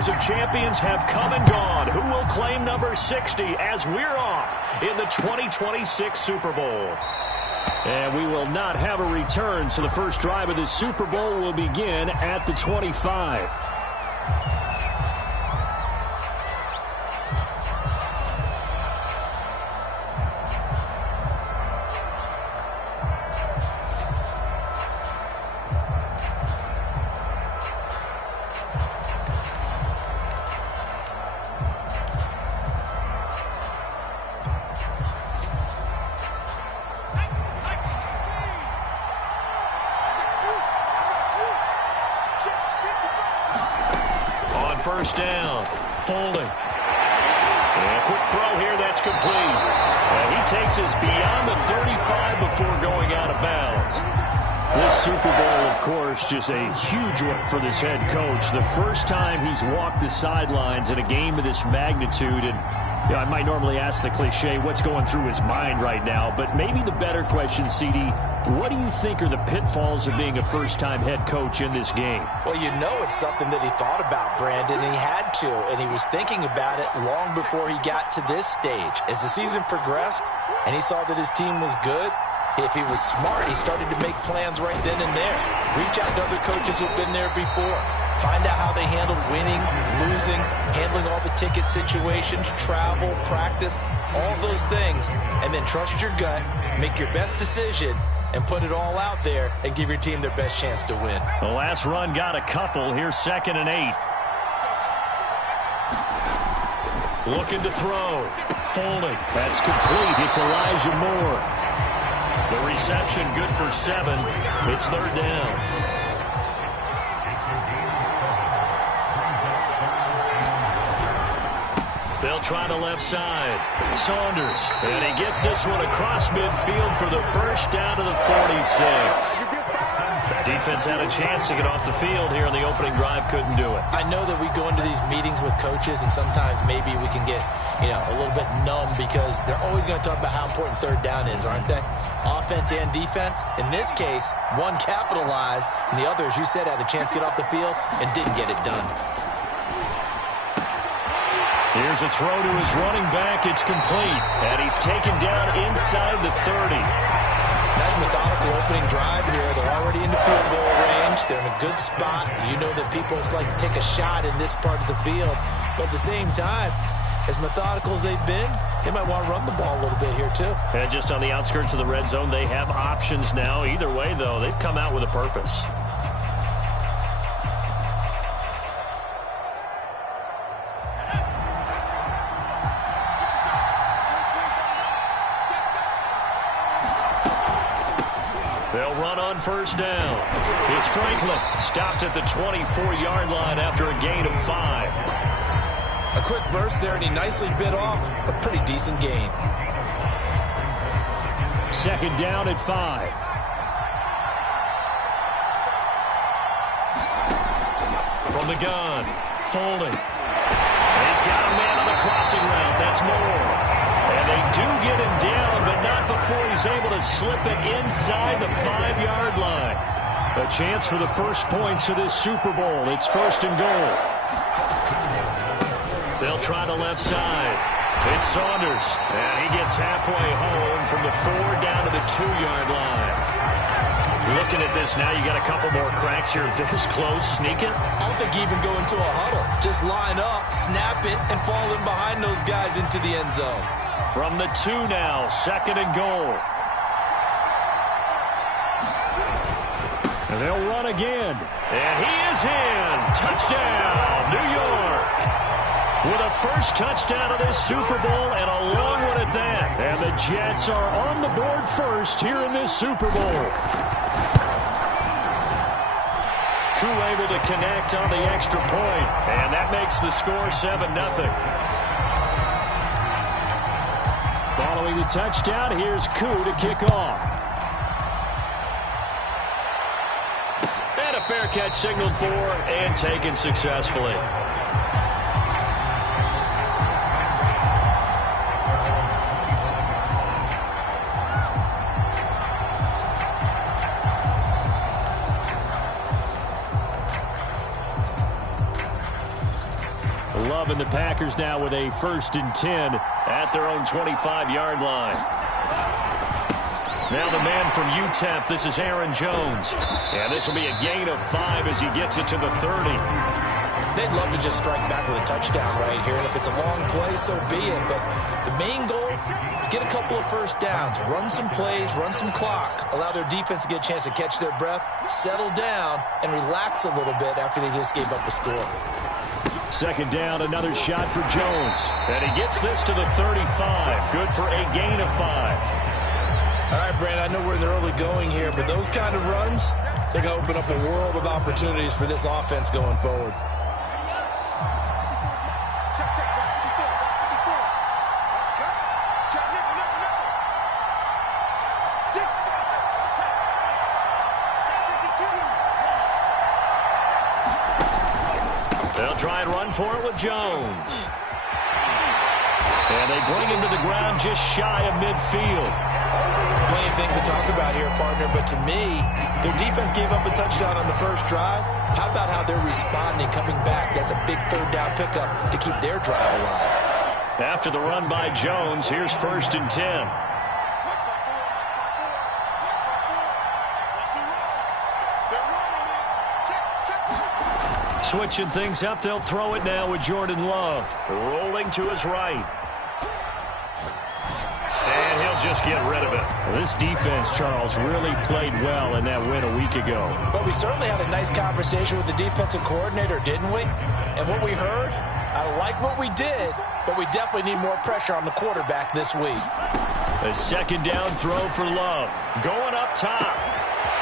years of champions have come and gone. Who will claim number 60 as we're off in the 2026 Super Bowl? And we will not have a return, so the first drive of the Super Bowl will begin at the 25. First down, Folding. And a quick throw here, that's complete. He takes us beyond the 35 before going out of bounds. This Super Bowl, of course, just a huge one for this head coach. The first time he's walked the sidelines in a game of this magnitude. And I might normally ask the cliche, what's going through his mind right now? But maybe the better question, CD, what do you think are the pitfalls of being a first-time head coach in this game? Well, you know it's something that he thought about, Brandon, and he had to. And he was thinking about it long before he got to this stage. As the season progressed and he saw that his team was good, if he was smart, he started to make plans right then and there. Reach out to other coaches who've been there before. Find out how they handled winning, losing, handling all the ticket situations, travel, practice, all those things. And then trust your gut, make your best decision, and put it all out there and give your team their best chance to win. The last run got a couple. Here's 2nd and 8. Looking to throw. Folding. That's complete. It's Elijah Moore. The reception good for 7. It's 3rd down. They'll try the left side. Saunders. And he gets this one across midfield for the first down to the 46. Defense had a chance to get off the field here in the opening drive. Couldn't do it. I know that we go into these meetings with coaches, and sometimes maybe we can get, a little bit numb because they're always going to talk about how important 3rd down is, aren't they? Offense and defense. In this case, one capitalized, and the other, as you said, had a chance to get off the field and didn't get it done. Here's a throw to his running back. It's complete. And he's taken down inside the 30. Nice methodical opening drive here. They're already into field goal range. They're in a good spot. You know that people like to take a shot in this part of the field. But at the same time, as methodical as they've been, they might want to run the ball a little bit here too. And just on the outskirts of the red zone, they have options now. Either way, though, they've come out with a purpose. They'll run on first down. It's Franklin. Stopped at the 24-yard line after a gain of 5. A quick burst there, and he nicely bit off a pretty decent gain. 2nd down at 5. From the gun, Folding. He's got a man on the crossing route. That's Moore. And they do get him down, but not before he's able to slip it inside the 5-yard line. A chance for the first points of this Super Bowl. It's 1st and goal. They'll try the left side. It's Saunders. And he gets halfway home from the 4 down to the 2-yard line. Looking at this now, you got a couple more cracks here. This close, sneak it. I don't think you even go into a huddle. Just line up, snap it, and fall in behind those guys into the end zone. From the 2 now, 2nd and goal. And they'll run again. And he is in. Touchdown, New York. With a first touchdown of this Super Bowl and a long one at that. And the Jets are on the board first here in this Super Bowl. Crew able to connect on the extra point. And that makes the score 7-0. Following the touchdown, here's Koo to kick off. And a fair catch signaled for and taken successfully. Love and the Packers now with a 1st and 10 at their own 25-yard line. Now the man from UTEP, this is Aaron Jones. And this will be a gain of 5 as he gets it to the 30. They'd love to just strike back with a touchdown right here. And if it's a long play, so be it. But the main goal, get a couple of first downs, run some plays, run some clock, allow their defense to get a chance to catch their breath, settle down, and relax a little bit after they just gave up the score. 2nd down, another shot for Jones. And he gets this to the 35. Good for a gain of 5. All right, Brandon, I know we're in the early going here, but those kind of runs, they're going to open up a world of opportunities for this offense going forward. They'll try and run for it with Jones. And they bring him to the ground just shy of midfield. Plenty of things to talk about here, partner, but to me, their defense gave up a touchdown on the first drive. How about how they're responding, coming back? That's a big 3rd down pickup to keep their drive alive. After the run by Jones, here's 1st and 10. Switching things up, they'll throw it now with Jordan Love. Rolling to his right. And he'll just get rid of it. Well, this defense, Charles, really played well in that win a week ago. But we certainly had a nice conversation with the defensive coordinator, didn't we? And what we heard, I like what we did, but we definitely need more pressure on the quarterback this week. A 2nd down throw for Love. Going up top.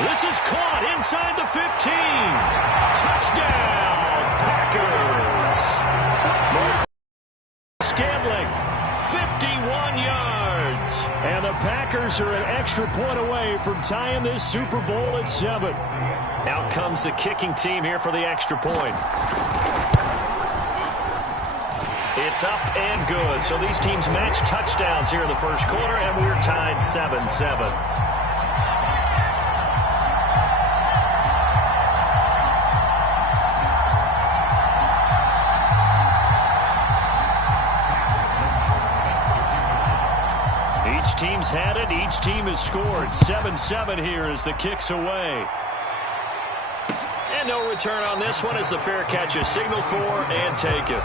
This is caught inside the 15. Touchdown, Packers. Scantling, 51 yards. And the Packers are an extra point away from tying this Super Bowl at 7. Out comes the kicking team here for the extra point. It's up and good. So these teams match touchdowns here in the first quarter, and we're tied 7-7. Each team's had it. Each team has scored. 7-7 here as the kick's away. And no return on this one as the fair catch is signaled for and taken.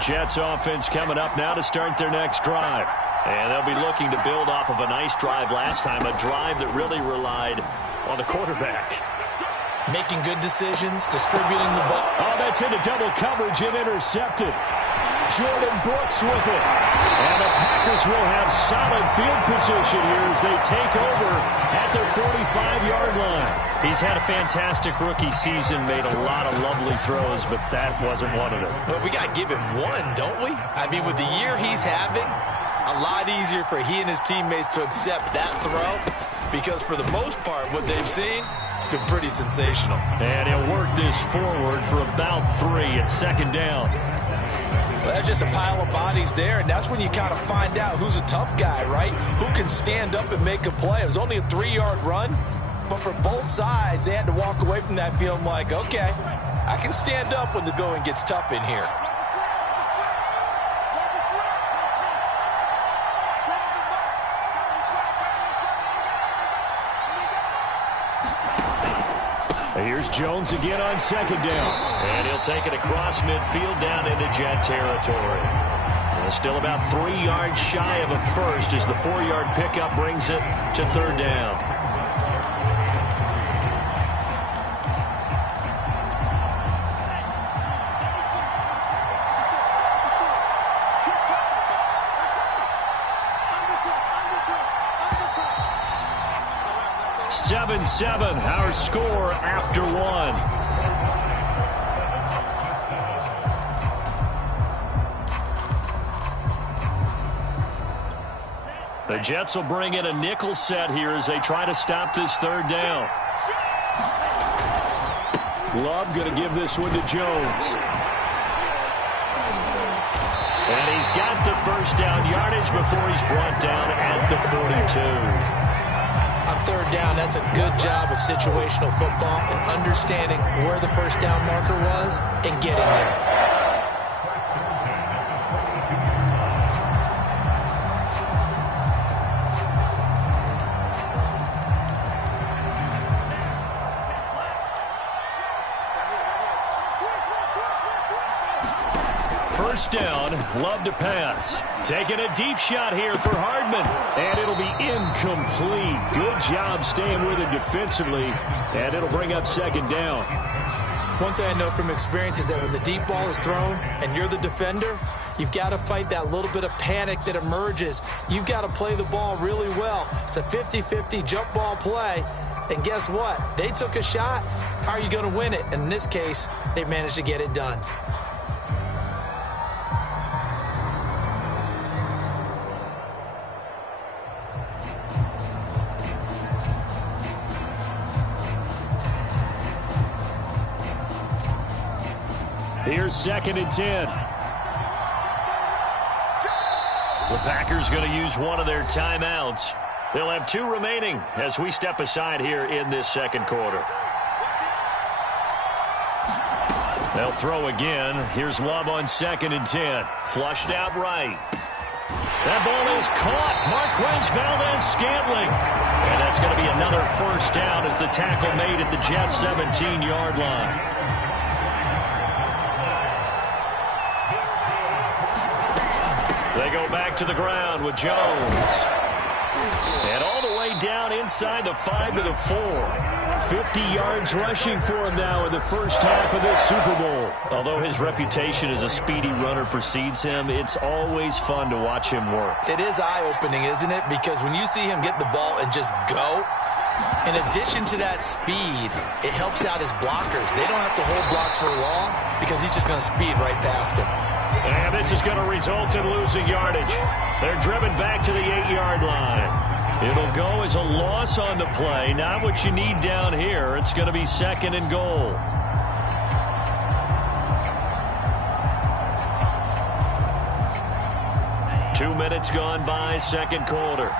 Jets offense coming up now to start their next drive. And they'll be looking to build off of a nice drive last time, a drive that really relied on the quarterback. Making good decisions, distributing the ball. Oh, that's into double coverage and intercepted. Jordan Brooks with it. And the Packers will have solid field position here as they take over at their 45-yard line. He's had a fantastic rookie season, made a lot of lovely throws, but that wasn't one of them. Well, we got to give him one, don't we? I mean, with the year he's having, a lot easier for he and his teammates to accept that throw because for the most part, what they've seen, it's been pretty sensational. And he'll work this forward for about 3 at 2nd down. Well, that's just a pile of bodies there, and that's when you kind of find out who's a tough guy, right? Who can stand up and make a play. It was only a 3-yard run, but for both sides, they had to walk away from that feeling like, okay, I can stand up when the going gets tough in here. Here's Jones again on 2nd down. And he'll take it across midfield down into Jet territory. Still about 3 yards shy of a first as the 4-yard pickup brings it to 3rd down. Our score after 1. The Jets will bring in a nickel set here as they try to stop this 3rd down. Love going to give this one to Jones. And he's got the 1st down yardage before he's brought down at the 42. I'm third down, that's a good job of situational football and understanding where the first down marker was and getting there. First down, Love to pass. Taking a deep shot here for Hardman. And it'll be incomplete. Good job staying with it defensively. And it'll bring up second down. One thing I know from experience is that when the deep ball is thrown and you're the defender, you've got to fight that little bit of panic that emerges. You've got to play the ball really well. It's a 50-50 jump ball play. And guess what? They took a shot. How are you going to win it? And in this case, they managed to get it done. Here's 2nd and 10. The Packers going to use one of their timeouts. They'll have 2 remaining as we step aside here in this second quarter. They'll throw again. Here's Love on 2nd and 10. Flushed out right. That ball is caught. Marquez Valdes-Scantling. And that's going to be another first down as the tackle made at the Jets' 17-yard line. They go back to the ground with Jones. And all the way down inside the 5 to the 4. 50 yards rushing for him now in the first half of this Super Bowl. Although his reputation as a speedy runner precedes him, it's always fun to watch him work. It is eye-opening, isn't it? Because when you see him get the ball and just go, in addition to that speed, it helps out his blockers. They don't have to hold blocks for long because he's just going to speed right past him. And this is going to result in losing yardage. They're driven back to the 8-yard line. It'll go as a loss on the play. Not what you need down here. It's going to be 2nd and goal. Two minutes gone by, second quarter.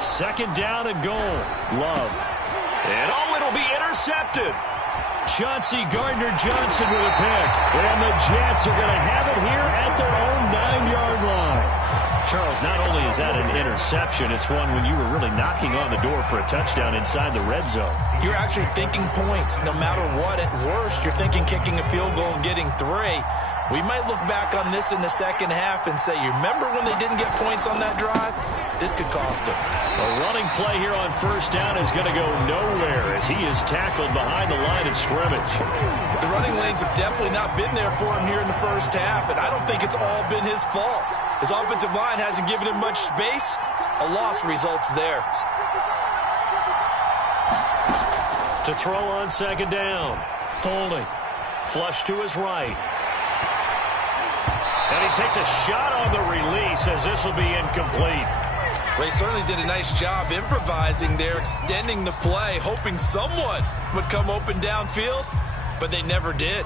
Second down and goal. Love. And it'll be intercepted. Chauncey Gardner-Johnson with a pick. And the Jets are going to have it here at their own 9-yard line. Charles, not only is that an interception, it's one when you were really knocking on the door for a touchdown inside the red zone. You're actually thinking points. No matter what, at worst, you're thinking kicking a field goal and getting 3. We might look back on this in the second half and say, you remember when they didn't get points on that drive? This could cost them. A running play here on first down is going to go nowhere as he is tackled behind the line of scrimmage. The running lanes have definitely not been there for him here in the first half, and I don't think it's all been his fault. His offensive line hasn't given him much space. A loss results there. To throw on second down. Folding. Flush to his right. And he takes a shot on the release as this will be incomplete. Well, he certainly did a nice job improvising there, extending the play, hoping someone would come open downfield, but they never did.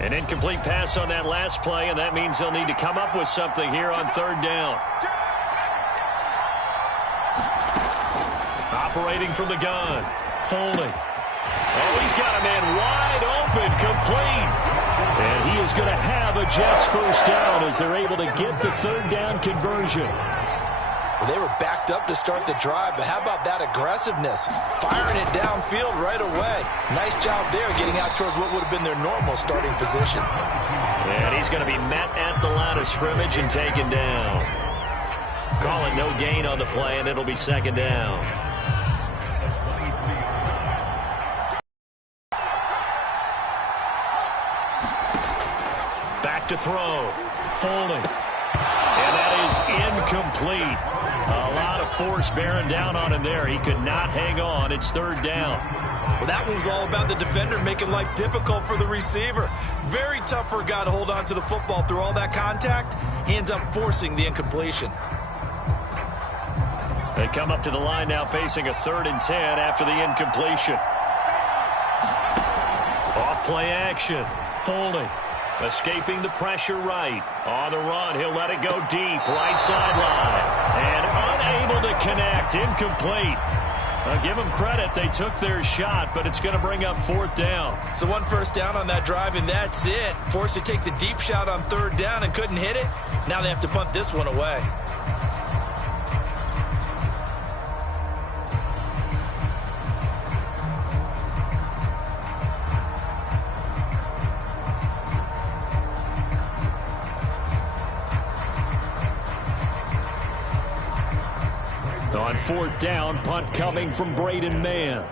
An incomplete pass on that last play, and that means they'll need to come up with something here on third down. Operating from the gun. Folding. Oh, he's got a man wide open, complete. And he is going to have a Jets first down as they're able to get the third down conversion. Well, they were backed up to start the drive, but how about that aggressiveness? Firing it downfield right away. Nice job there getting out towards what would have been their normal starting position. And he's going to be met at the line of scrimmage and taken down. Call it no gain on the play, and it'll be second down. Back to throw. Folding. And that is incomplete. A lot of force bearing down on him there. He could not hang on. It's third down. Well, that one was all about the defender making life difficult for the receiver. Very tough for a guy to hold on to the football through all that contact. He ends up forcing the incompletion. They come up to the line now facing a 3rd and 10 after the incompletion. Off play action. Folding. Escaping the pressure right. On the run, he'll let it go deep. Right sideline. And unable to connect. Incomplete. Give them credit. They took their shot, but it's going to bring up 4th down. So 1 first down on that drive, and that's it. Forced to take the deep shot on 3rd down and couldn't hit it. Now they have to punt this one away. On 4th down, punt coming from Braden Mann.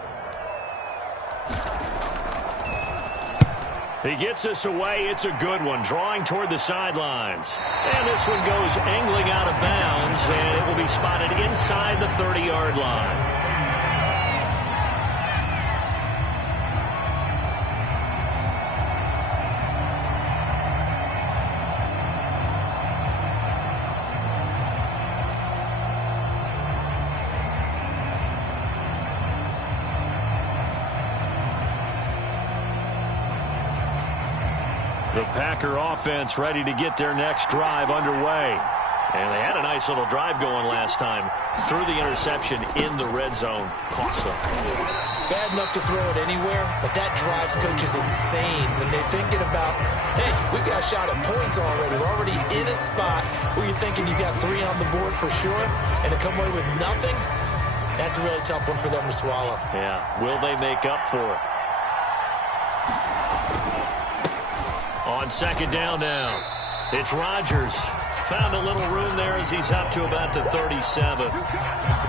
He gets us away. It's a good one, drawing toward the sidelines. And this one goes angling out of bounds, and it will be spotted inside the 30-yard line. The Packer offense ready to get their next drive underway. And they had a nice little drive going last time. Threw the interception in the red zone. Cost them. Bad enough to throw it anywhere, but that drives coaches insane when they're thinking about, hey, we've got a shot at points already. We're already in a spot where you're thinking you got 3 on the board for sure, and to come away with nothing, that's a really tough one for them to swallow. Yeah, will they make up for it? On 2nd down now, it's Rodgers. Found a little room there as he's up to about the 37.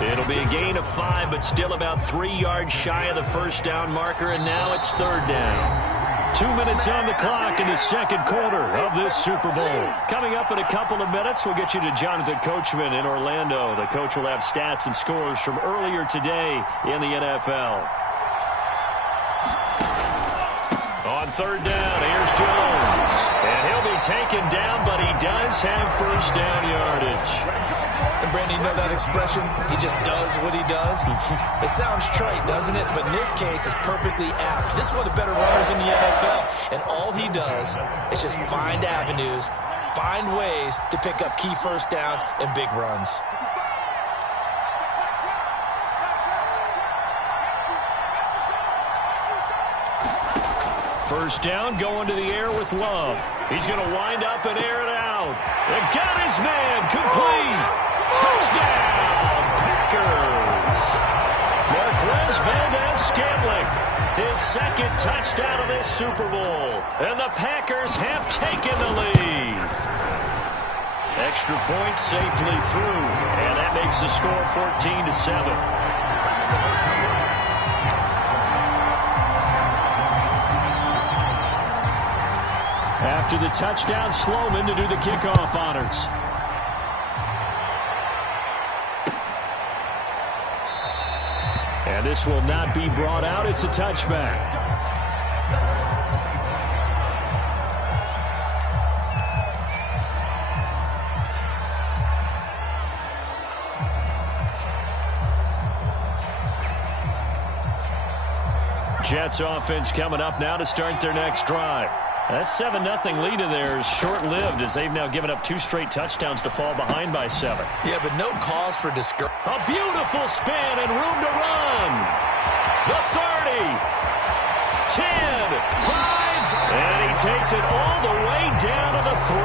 It'll be a gain of 5, but still about 3 yards shy of the first down marker, and now it's 3rd down. 2 minutes on the clock in the 2nd quarter of this Super Bowl. Coming up in a couple of minutes, we'll get you to Jonathan Coachman in Orlando. The coach will have stats and scores from earlier today in the NFL. On 3rd down, here's Jones. And he'll be taken down, but he does have first down yardage. And Brandon, you know that expression? He just does what he does. It sounds trite, doesn't it? But in this case, it's perfectly apt. This is one of the better runners in the NFL. And all he does is just find avenues, find ways to pick up key first downs and big runs. First down, going to the air with Love. He's going to wind up and air it out. They've got his man, complete. Touchdown, Packers. Marquez Valdes-Scantling, his 2nd touchdown of this Super Bowl. And the Packers have taken the lead. Extra point safely through, and that makes the score 14-7. After the touchdown, Sloman to do the kickoff honors. And this will not be brought out. It's a touchback. Jets offense coming up now to start their next drive. That 7-0 lead of theirs short-lived as they've now given up 2 straight touchdowns to fall behind by 7. Yeah, but no cause for discouragement. A beautiful spin and room to run. The 30, 10, 5, and he takes it all the way down to the 3.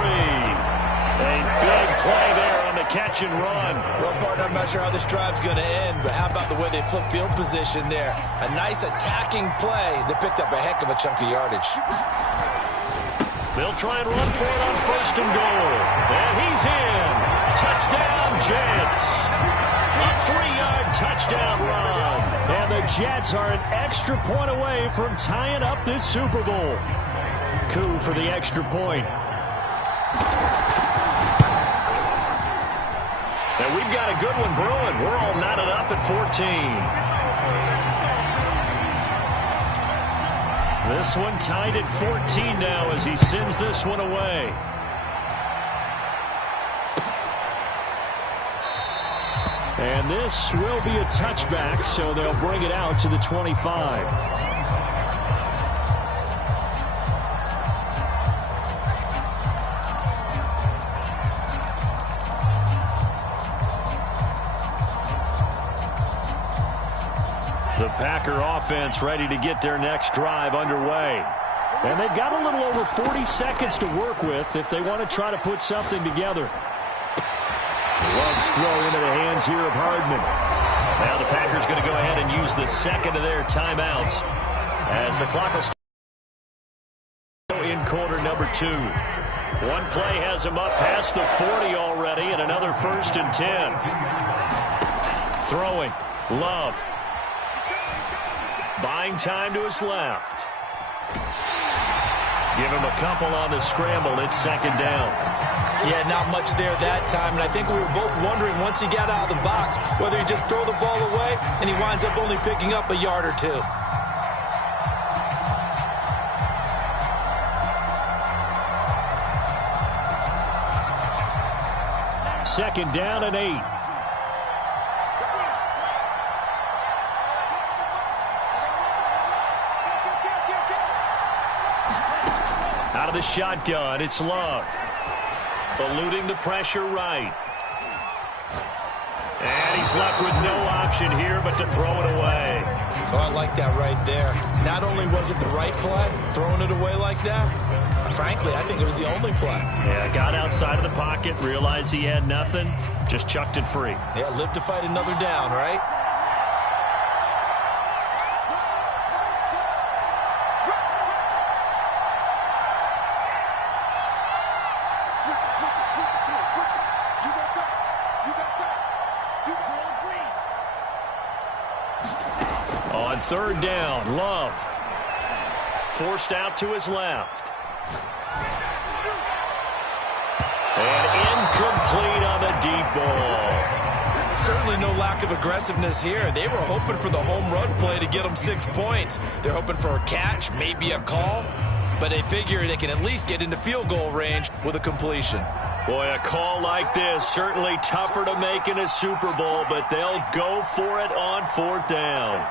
A big play there on the catch and run. Well, partner, I'm not sure how this drive's going to end, but how about the way they flip field position there? A nice attacking play that picked up a heck of a chunk of yardage. They'll try and run for it on 1st and goal. And he's in. Touchdown, Jets. A 3-yard touchdown run. And the Jets are an extra point away from tying up this Super Bowl. Coup for the extra point. And we've got a good one brewing. We're all knotted up at 14. This one tied at 14 now as he sends this one away. And this will be a touchback, so they'll bring it out to the 25. The Packer offense ready to get their next drive underway. And they've got a little over 40 seconds to work with if they want to try to put something together. Love's throw into the hands here of Hardman. Now the Packers going to go ahead and use the second of their timeouts as the clock will start in quarter number 2. One play has him up past the 40 already, and another 1st and 10. Throwing. Love. Buying time to his left. Give him a couple on the scramble. It's 2nd down. Yeah, not much there that time, and I think we were both wondering once he got out of the box whether he just throw the ball away and he winds up only picking up a yard or 2. 2nd down and 8. Out of the shotgun, it's Love. Eluding the pressure right. And he's left with no option here but to throw it away. Oh, I like that right there. Not only was it the right play, throwing it away like that, frankly, I think it was the only play. Yeah, got outside of the pocket, realized he had nothing, just chucked it free. Yeah, live to fight another down, right? On 3rd down, Love. Forced out to his left. And incomplete on the deep ball. Certainly no lack of aggressiveness here. They were hoping for the home run play to get them 6 points. They're hoping for a catch, maybe a call, but they figure they can at least get into field goal range with a completion. Boy, a call like this, certainly tougher to make in a Super Bowl, but they'll go for it on 4th down.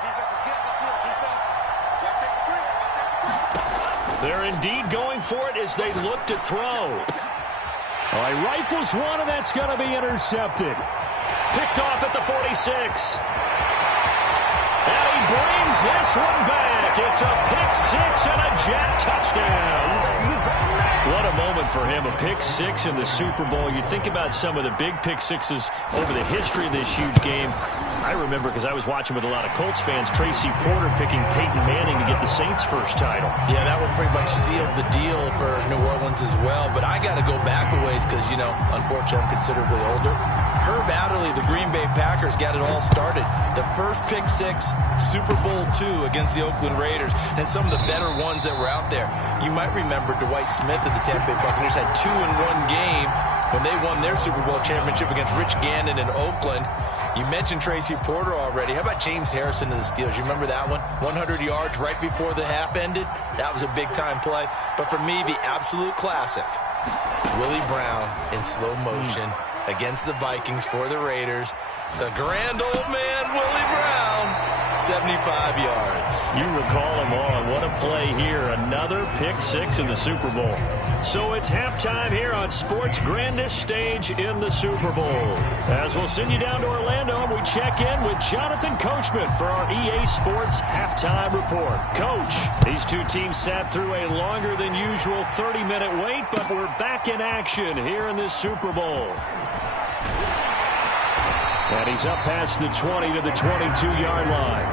They're indeed going for it as they look to throw. All right, rifles one, and that's going to be intercepted. Picked off at the 46. And he brings this one back. It's a pick 6 and a Jet touchdown. What a moment for him, a pick 6 in the Super Bowl. You think about some of the big pick 6s over the history of this huge game. I remember, because I was watching with a lot of Colts fans, Tracy Porter picking Peyton Manning to get the Saints' first title. Yeah, that one pretty much sealed the deal for New Orleans as well. But I got to go back a ways because, you know, unfortunately I'm considerably older. Herb Adderley, the Green Bay Packers, got it all started. The first pick 6, Super Bowl II against the Oakland Raiders, and some of the better ones that were out there. You might remember Dwight Smith of the Tampa Bay Buccaneers had 2 in one game when they won their Super Bowl championship against Rich Gannon in Oakland. You mentioned Tracy Porter already. How about James Harrison to the Steelers? You remember that one? 100 yards right before the half ended? That was a big-time play. But for me, the absolute classic, Willie Brown in slow motion against the Vikings for the Raiders. The grand old man, Willie Brown, 75 yards. You recall them all. What a play here. Another pick 6 in the Super Bowl. So it's halftime here on sports' grandest stage in the Super Bowl. As we'll send you down to Orlando, and we check in with Jonathan Coachman for our EA Sports Halftime Report. Coach, these two teams sat through a longer than usual 30-minute wait, but we're back in action here in this Super Bowl. And he's up past the 20 to the 22-yard line.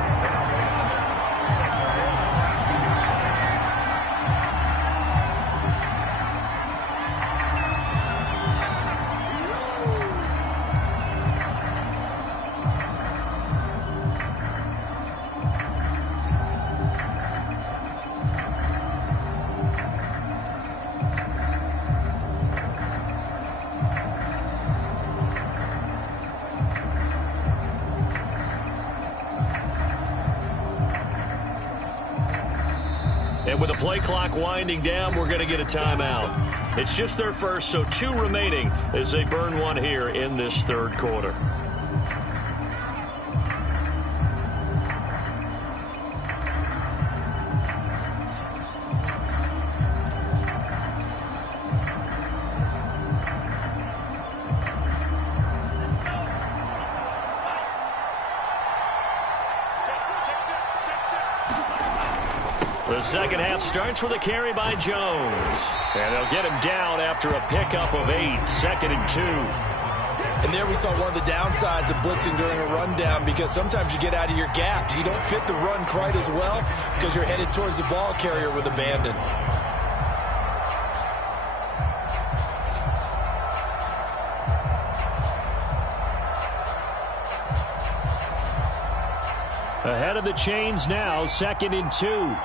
And with the play clock winding down, we're going to get a timeout. It's just their first, so 2 remaining as they burn one here in this third quarter. The second half starts with a carry by Jones. And they'll get him down after a pickup of 8, 2nd and 2. And there we saw one of the downsides of blitzing during a rundown, because sometimes you get out of your gaps. You don't fit the run quite as well because you're headed towards the ball carrier with abandon. Ahead of the chains now, 2nd and 2.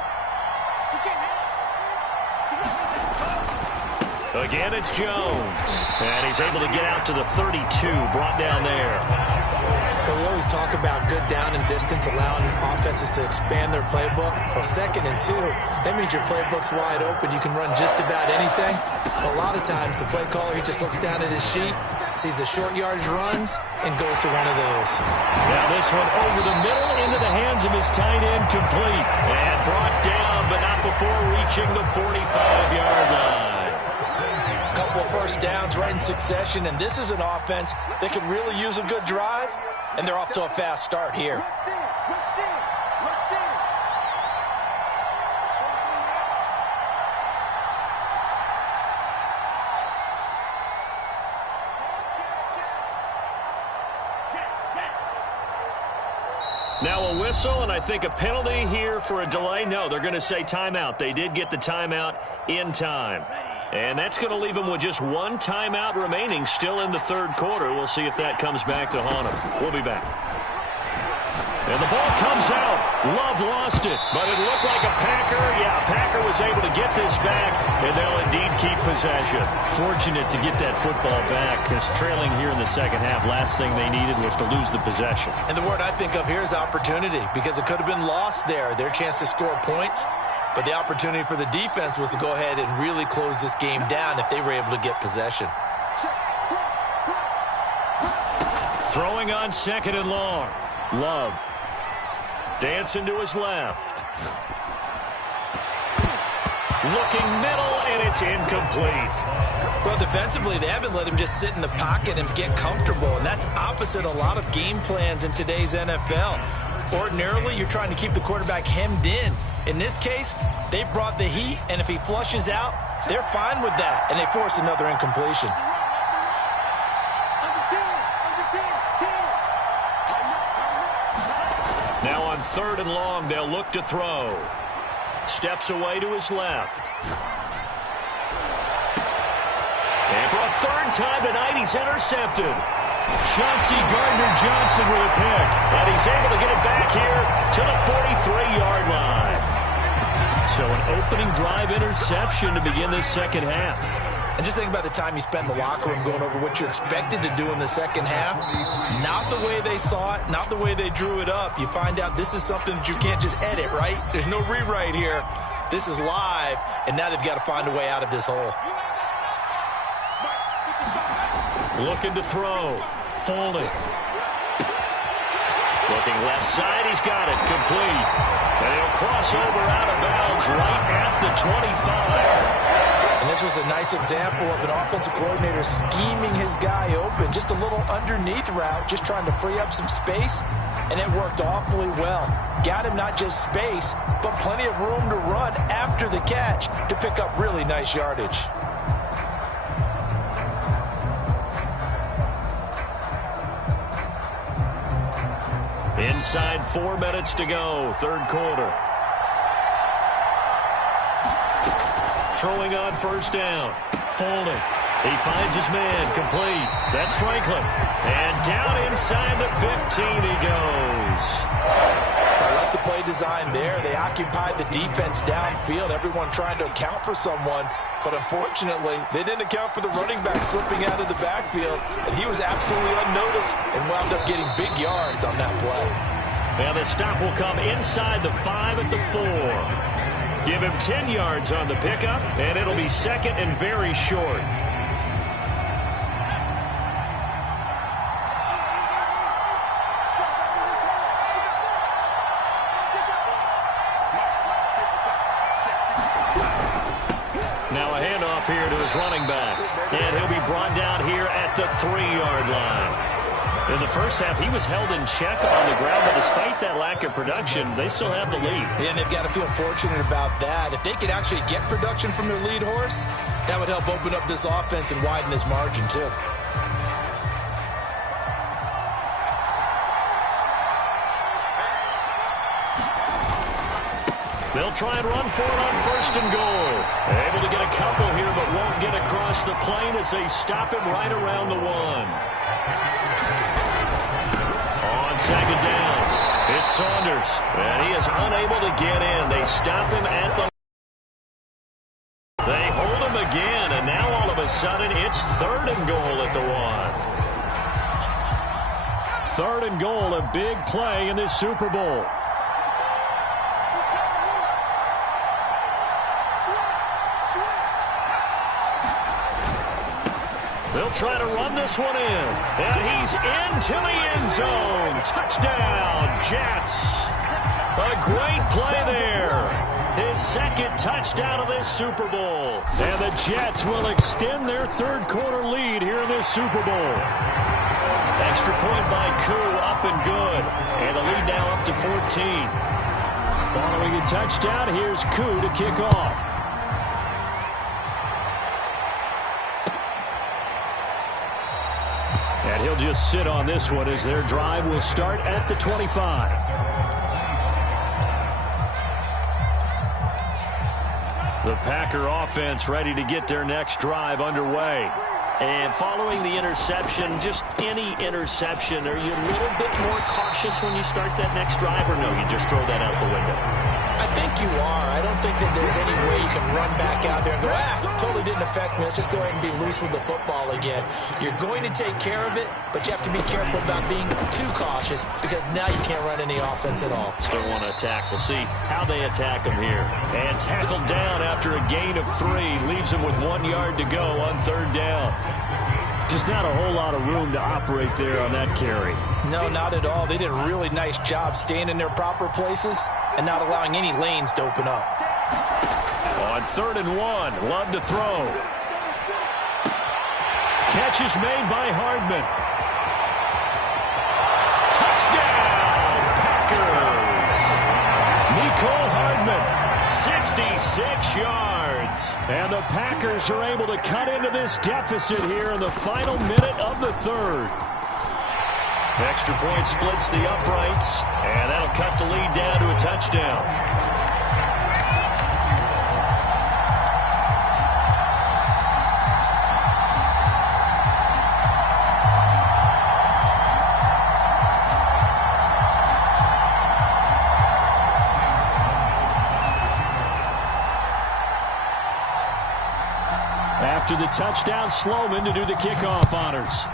Again, it's Jones. And he's able to get out to the 32, brought down there. Well, we always talk about good down and distance, allowing offenses to expand their playbook. Well, 2nd and 2, that means your playbook's wide open. You can run just about anything. But a lot of times, the play caller, he just looks down at his sheet, sees the short yardage runs, and goes to one of those. Now this one over the middle into the hands of his tight end, complete. And brought down, but not before reaching the 45-yard line. Couple of first downs right in succession, and this is an offense that could really use a good drive, and they're off to a fast start here. Now a whistle, and I think a penalty here for a delay. No, they're going to say timeout. They did get the timeout in time. And that's going to leave them with just one timeout remaining still in the third quarter. We'll see if that comes back to haunt them. We'll be back. And the ball comes out. Love lost it, but it looked like a Packer. Yeah, Packer was able to get this back, and they'll indeed keep possession. Fortunate to get that football back, because trailing here in the second half, last thing they needed was to lose the possession. And the word I think of here is opportunity, because it could have been lost there, their chance to score points. But the opportunity for the defense was to go ahead and really close this game down if they were able to get possession. Throwing on 2nd and long. Love. Dancing to his left. Looking middle, and it's incomplete. Well, defensively, they haven't let him just sit in the pocket and get comfortable, and that's opposite a lot of game plans in today's NFL. Ordinarily, you're trying to keep the quarterback hemmed in. In this case, they brought the heat, and if he flushes out, they're fine with that, and they force another incompletion. Now on 3rd and long, they'll look to throw. Steps away to his left. And for a 3rd time tonight, he's intercepted. Chauncey Gardner-Johnson with a pick. And he's able to get it back here to the 43-yard line. So an opening drive interception to begin this second half. And just think about the time you spent in the locker room going over what you expected to do in the second half. Not the way they saw it, not the way they drew it up. You find out this is something that you can't just edit, right? There's no rewrite here. This is live, and now they've got to find a way out of this hole. Looking to throw. Folding. Looking left side. He's got it. Complete. And he'll cross over out of bounds right at the 25. And this was a nice example of an offensive coordinator scheming his guy open. Just a little underneath route, just trying to free up some space. And it worked awfully well. Got him not just space, but plenty of room to run after the catch to pick up really nice yardage. Inside 4 minutes to go, third quarter. Throwing on 1st down. Folding. He finds his man. Complete. That's Franklin. And down inside the 15 he goes. I like the play design there. They occupied the defense downfield, everyone trying to account for someone. But unfortunately, they didn't account for the running back slipping out of the backfield. And he was absolutely unnoticed and wound up getting big yards on that play. Now the stop will come inside the 5 at the 4. Give him 10 yards on the pickup, and it'll be 2nd and very short. Now a handoff here to his running back, and he'll be brought down here at the 3-yard line. In the first half, he was held in check on the ground, but despite that lack of production, they still have the lead. And they've got to feel fortunate about that. If they could actually get production from their lead horse, that would help open up this offense and widen this margin, too. They'll try and run for it on first and goal. Able to get a couple here, but won't get across the plane as they stop him right around the one. On second down, it's Saunders, and he is unable to get in. They stop him at the... They hold him again, and now all of a sudden it's third and goal at the one. Third and goal, a big play in this Super Bowl. They'll try to run this one in. And he's into the end zone. Touchdown, Jets. A great play there. His second touchdown of this Super Bowl. And the Jets will extend their third quarter lead here in this Super Bowl. Extra point by Koo, up and good. And the lead now up to 14. Following a touchdown, here's Koo to kick off. And he'll just sit on this one as their drive will start at the 25. The Packer offense ready to get their next drive underway. And following the interception, just any interception, are you a little bit more cautious when you start that next drive, or no, you just throw that out the window? I think you are. I don't think that there's any way you can run back out there and go, totally didn't affect me. Let's just go ahead and be loose with the football again. You're going to take care of it, but you have to be careful about being too cautious because now you can't run any offense at all. Still want to attack. We'll see how they attack him here. And tackled down after a gain of 3. Leaves him with 1 yard to go on third down. Just not a whole lot of room to operate there on that carry. No, not at all. They did a really nice job staying in their proper places and not allowing any lanes to open up. On third and 1, Love to throw. Catch is made by Hardman. Touchdown, Packers! Mecole Hardman, 66 yards. And the Packers are able to cut into this deficit here in the final minute of the third. Extra point splits the uprights, and that'll cut the lead down to a touchdown. After the touchdown, Sloman to do the kickoff honors.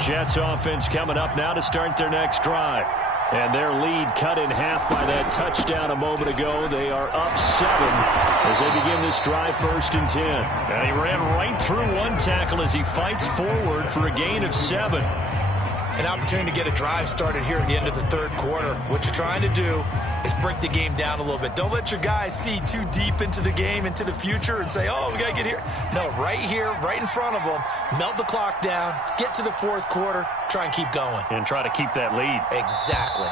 Jets offense coming up now to start their next drive. And their lead cut in half by that touchdown a moment ago. They are up 7 as they begin this drive, first and 10. And he ran right through one tackle as he fights forward for a gain of 7. An opportunity to get a drive started here at the end of the third quarter. What you're trying to do is break the game down a little bit. Don't let your guys see too deep into the game, into the future, and say, oh, we got to get here. No, right here, right in front of them, melt the clock down, get to the fourth quarter, try and keep going. And try to keep that lead. Exactly.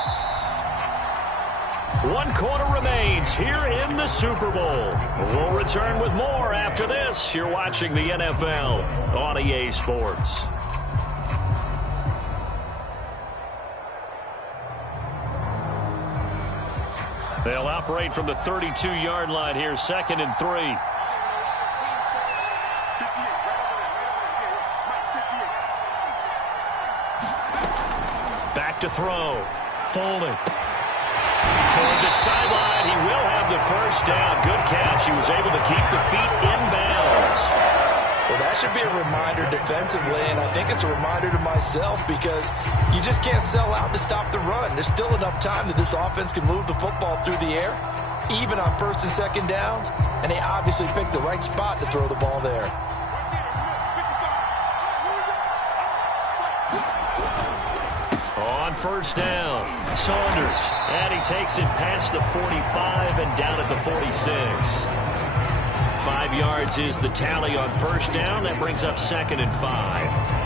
1 quarter remains here in the Super Bowl. We'll return with more after this. You're watching the NFL on EA Sports. They'll operate from the 32-yard line here, second and 3. Back to throw. Folding. Toward the sideline. He will have the first down. Good catch. He was able to keep the feet inbounds. Well, that should be a reminder defensively, and I think it's a reminder to myself because you just can't sell out to stop the run. There's still enough time that this offense can move the football through the air, even on first and second downs, and they obviously picked the right spot to throw the ball there. first down. Saunders, and he takes it past the 45 and down at the 46. 5 yards is the tally on first down. That brings up 2nd and 5.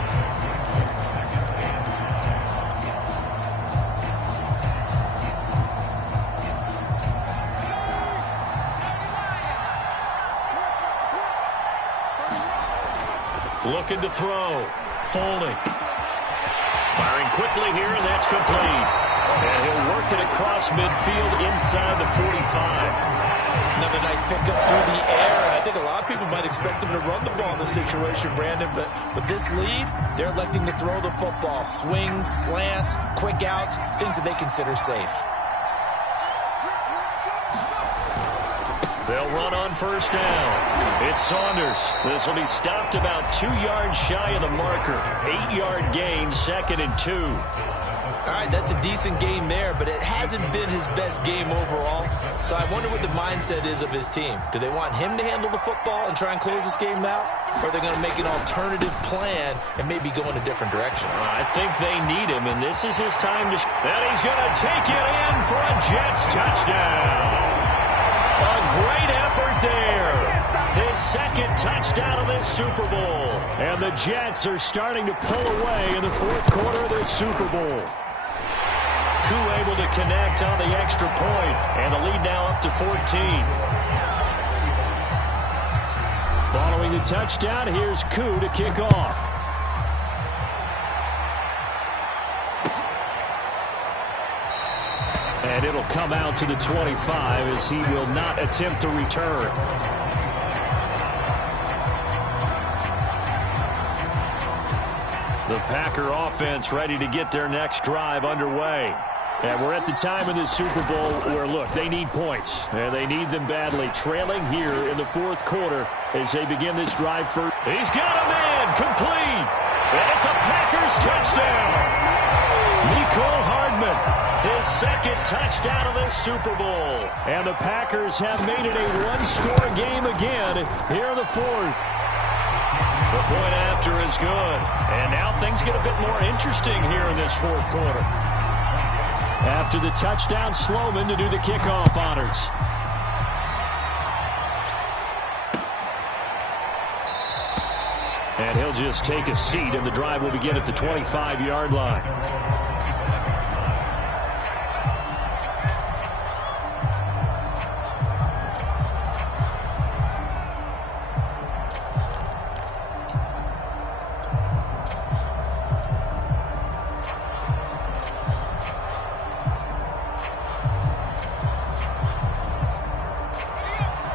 Looking to throw. Folding. Firing quickly here, and that's complete. And he'll work it across midfield inside the 45. Another nice pickup through the air, and I think a lot of people might expect them to run the ball in this situation, Brandon, but with this lead, they're electing to throw the football. Swings, slants, quick outs, things that they consider safe. They'll run on first down. It's Saunders. This will be stopped about 2 yards shy of the marker. 8-yard gain, 2nd and 2. All right, that's a decent game there, but it hasn't been his best game overall. So I wonder what the mindset is of his team. Do they want him to handle the football and try and close this game out? Or are they going to make an alternative plan and maybe go in a different direction? I think they need him, and this is his time to... And he's going to take it in for a Jets touchdown. A great effort there. His 2nd touchdown of this Super Bowl. And the Jets are starting to pull away in the 4th quarter of this Super Bowl. Koo able to connect on the extra point, and the lead now up to 14. Following the touchdown, here's Koo to kick off. And it'll come out to the 25 as he will not attempt to return. The Packer offense ready to get their next drive underway. And we're at the time of this Super Bowl where, look, they need points. And they need them badly. Trailing here in the 4th quarter as they begin this drive for... He's got a man complete. And it's a Packers touchdown. Mecole Hardman. His 2nd touchdown of this Super Bowl. And the Packers have made it a one-score game again here in the 4th. The point after is good. And now things get a bit more interesting here in this 4th quarter. After the touchdown, Sloman to do the kickoff honors. And he'll just take a seat, and the drive will begin at the 25-yard line.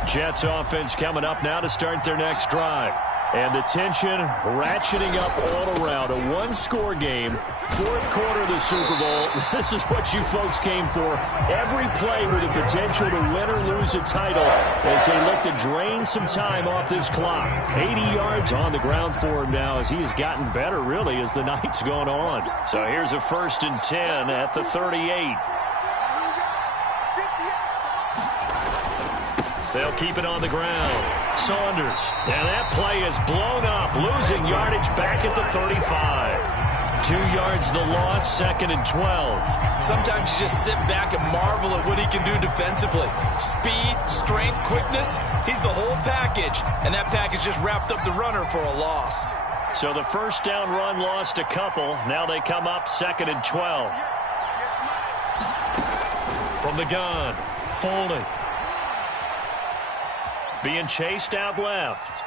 Jets offense coming up now to start their next drive. And the tension ratcheting up all around. A one-score game, 4th quarter of the Super Bowl. This is what you folks came for. Every play with the potential to win or lose a title as they look to drain some time off this clock. 80 yards on the ground for him now as he has gotten better, really, as the night's gone on. So here's a 1st and 10 at the 38. They'll keep it on the ground. Saunders. And that play is blown up. Losing yardage back at the 35. 2 yards the loss, 2nd and 12. Sometimes you just sit back and marvel at what he can do defensively. Speed, strength, quickness. He's the whole package. And that package just wrapped up the runner for a loss. So the first down run lost a couple. Now they come up 2nd and 12. From the gun. Folding. Being chased out left.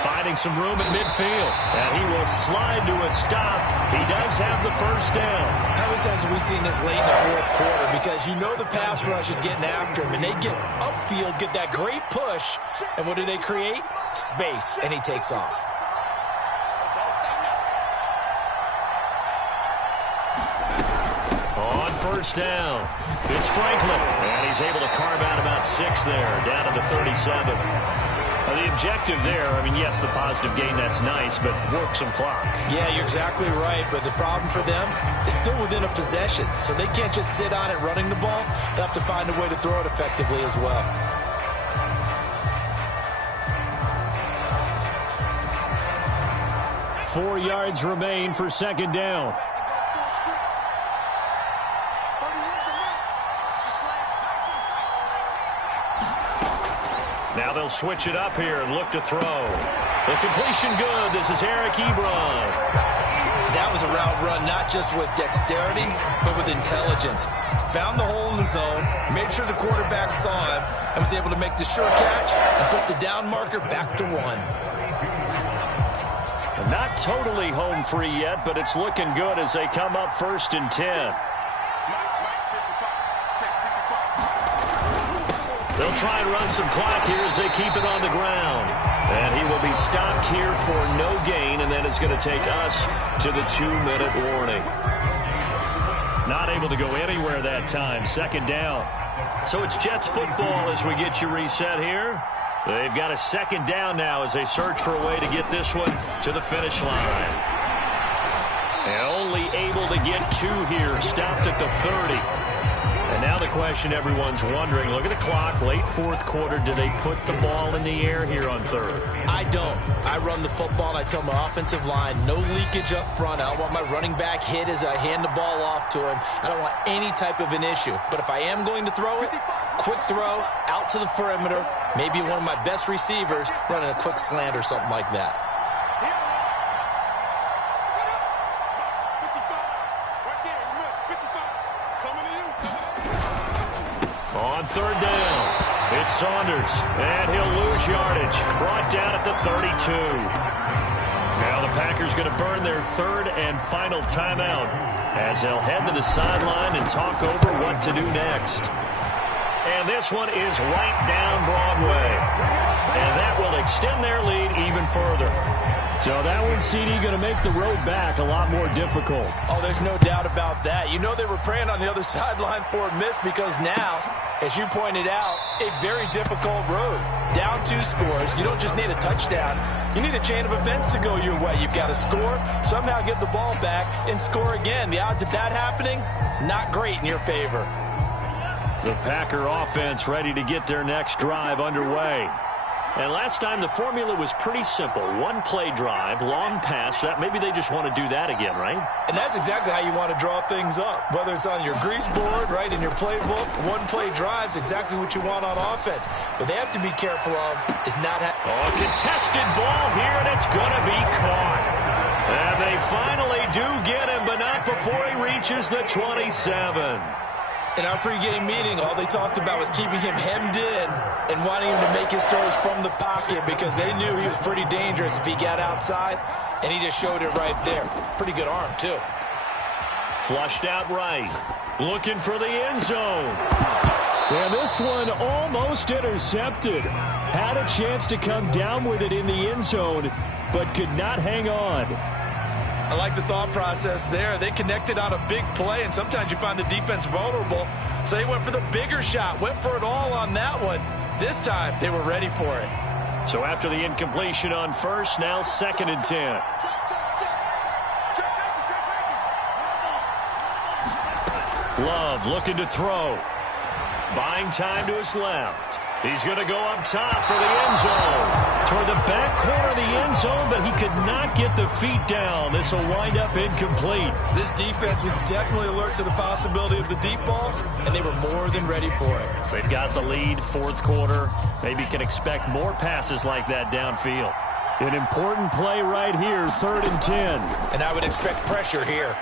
Finding some room at midfield. And he will slide to a stop. He does have the first down. How many times have we seen this late in the 4th quarter? Because you know the pass rush is getting after him. And they get upfield, get that great push. And what do they create? Space. And he takes off. On first down, it's Franklin. And he's able to carve out about 6 there, down to the 37. The objective there, I mean, yes, the positive gain, that's nice, but work some clock. Yeah, you're exactly right, but the problem for them is still within a possession, so they can't just sit on it running the ball. They'll have to find a way to throw it effectively as well. Four yards remain for second down. Now they'll switch it up here and look to throw. The completion good. This is Eric Ebron. That was a route run not just with dexterity, but with intelligence. Found the hole in the zone, made sure the quarterback saw him, and was able to make the sure catch and flip the down marker back to 1. Not totally home free yet, but it's looking good as they come up 1st and 10. They'll try and run some clock here as they keep it on the ground. And he will be stopped here for no gain, and then it's going to take us to the 2-minute warning. Not able to go anywhere that time. 2nd down. So it's Jets football as we get you reset here. They've got a 2nd down now as they search for a way to get this one to the finish line. And only able to get 2 here. Stopped at the 30. And now the question everyone's wondering, look at the clock, late 4th quarter, do they put the ball in the air here on 3rd? I don't. I run the football, and I tell my offensive line, no leakage up front. I don't want my running back hit as I hand the ball off to him. I don't want any type of an issue. But if I am going to throw it, quick throw, out to the perimeter, maybe one of my best receivers running a quick slant or something like that. On 3rd down, it's Saunders, and he'll lose yardage. Brought down at the 32. Now the Packers going to burn their 3rd and final timeout as they'll head to the sideline and talk over what to do next. And this one is right down Broadway. And that will extend their lead even further. So that one, CD, going to make the road back a lot more difficult. Oh, there's no doubt about that. You know they were praying on the other sideline for a miss because now, as you pointed out, a very difficult road. Down 2 scores. You don't just need a touchdown. You need a chain of events to go your way. You've got to score, somehow get the ball back, and score again. The odds of that happening, not great in your favor. The Packer offense ready to get their next drive underway. And last time the formula was pretty simple. 1-play drive, long pass. That maybe they just want to do that again, right? And that's exactly how you want to draw things up. Whether it's on your grease board, right, in your playbook, 1-play drive's exactly what you want on offense. But they have to be careful of is not... contested ball here, and it's going to be caught. And they finally do get him, but not before he reaches the 27. In our pregame meeting, all they talked about was keeping him hemmed in and wanting him to make his throws from the pocket because they knew he was pretty dangerous if he got outside, and he just showed it right there. Pretty good arm, too. Flushed out right. Looking for the end zone. And this one almost intercepted. Had a chance to come down with it in the end zone, but could not hang on. I like the thought process there. They connected on a big play, and sometimes you find the defense vulnerable. So they went for the bigger shot, went for it all on that one. This time, they were ready for it. So after the incompletion on 1st, now 2nd and 10. Love looking to throw. Buying time to his left. He's going to go up top for the end zone. Toward the back corner of the end zone, but he could not get the feet down. This will wind up incomplete. This defense was definitely alert to the possibility of the deep ball, and they were more than ready for it. They've got the lead, 4th quarter. Maybe can expect more passes like that downfield. An important play right here, 3rd and 10. And I would expect pressure here.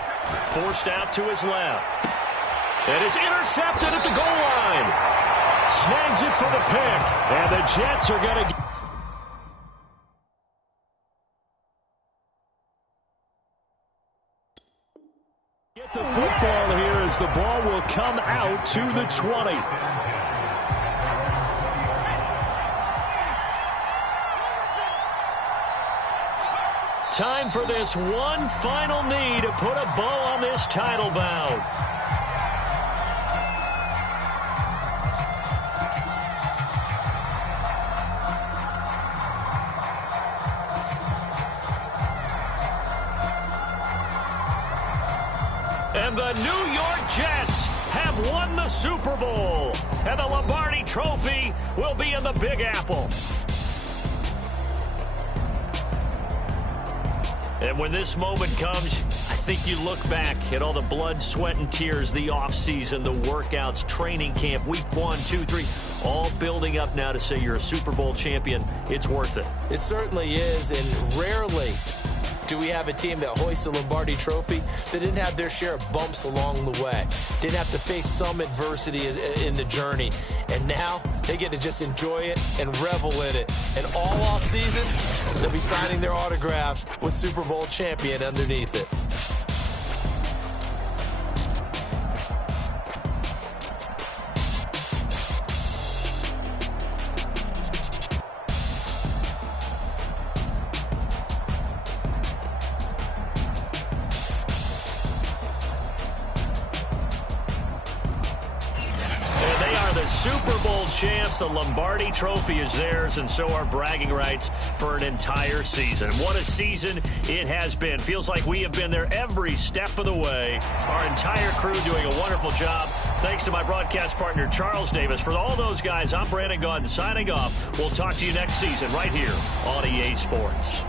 Forced out to his left. And it's intercepted at the goal line. Snags it for the pick, and the Jets are going to get the football here as the ball will come out to the 20. Time for this one final knee to put a bow on this title bout. And the New York Jets have won the Super Bowl. And the Lombardi Trophy will be in the Big Apple. And when this moment comes, I think you look back at all the blood, sweat, and tears, the offseason, the workouts, training camp, week 1, 2, 3, all building up now to say you're a Super Bowl champion. It's worth it. It certainly is, and rarely do we have a team that hoists a Lombardi trophy that didn't have their share of bumps along the way, didn't have to face some adversity in the journey, and now they get to just enjoy it and revel in it. And all offseason, they'll be signing their autographs with Super Bowl champion underneath it. Super Bowl champs, the Lombardi Trophy is theirs, and so are bragging rights for an entire season. What a season it has been. Feels like we have been there every step of the way. Our entire crew doing a wonderful job. Thanks to my broadcast partner, Charles Davis. For all those guys, I'm Brandon Gaudin signing off. We'll talk to you next season right here on EA Sports.